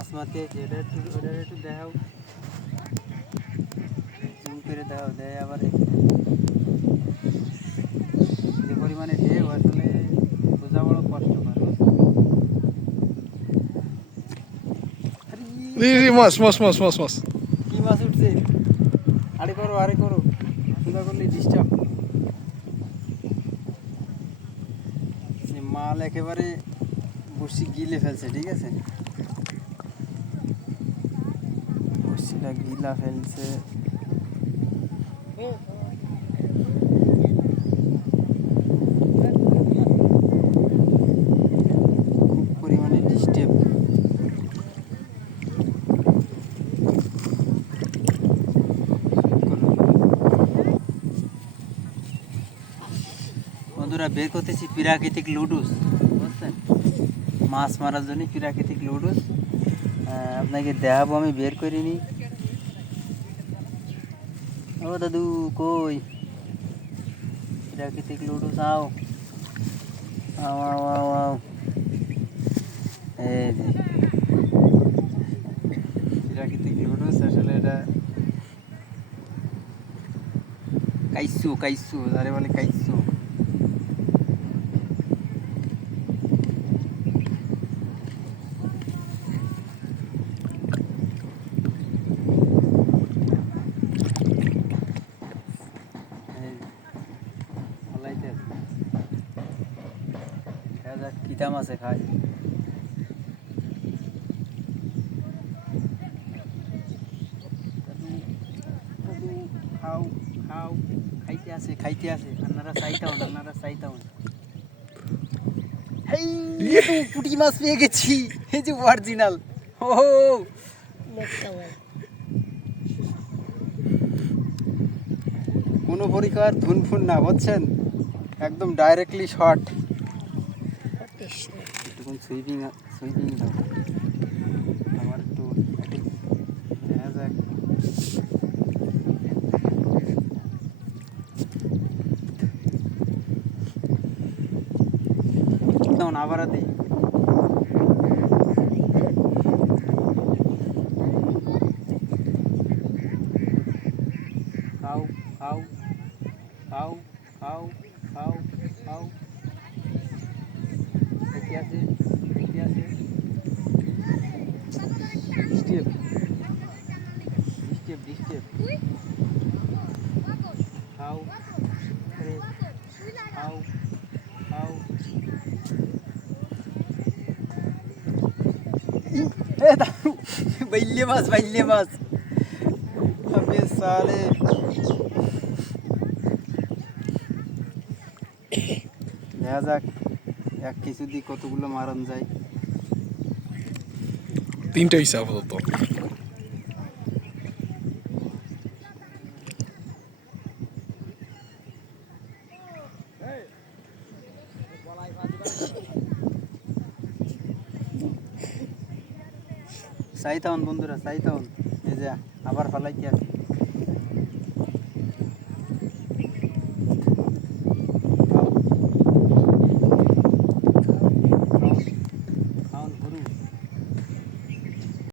মাছ মারতে এটা একটু দেখাও, জুম করে দেখাও, দেয় আবার যে পরিমাণে ঢেউ আসলে বোঝা বড় কষ্টকর। মাছ মাছ মাছ মাছ মাছ কি মাছ উঠছে? আরে করো সুন্দর করলে ডিস্টার্ব। মাল একেবারে বড়শি গিলে ফেলছে, ঠিক আছে, বড়শিটা গিলা ফেলছে। খুব পরিমাণে ডিস্টার্ব। বন্ধুরা, বের করতেছি প্রাকৃতিক লুডুস, বুঝছেন, মাছ মারার জন্য প্রাকৃতিক লুডুস আপনাকে দেখাবো। আমি বের করিনি। ও দাদু কই? প্রাকৃতিক লুডুস, আও আও আও আও আও, এই যে প্রাকৃতিক লুডুস। আসলে এটা কাইসু যারে বলে কাইসু। কিতা মাছে খায়। খাও খাও, খাইতে আছে। আপনারা চাইতাম। এই তো পুঁটি মাছ পেয়ে গেছি, এই যে অরিজিনাল। ও কোনো পরিকার ধুনফুন না, বুঝছেন, একদম ডাইরেক্টলি শর্ট। এখন সুইপিং দাও আমার একটু দেখা যাক। তখন আবার দিই। খাও খাও খাও খাও খাও খাও, দেখি আছে ডিস্টেপ খাও খাও খাও। এ দাও, বাইলে মাছ আপনি সালে। দেখা যাক এক কিছু দিয়ে কতগুলো মারণ যায়। 3টা হইছে আপাতত। চাইতাম বন্ধুরা, চাইতাম। এই যে আবার ফালাইতে আছে।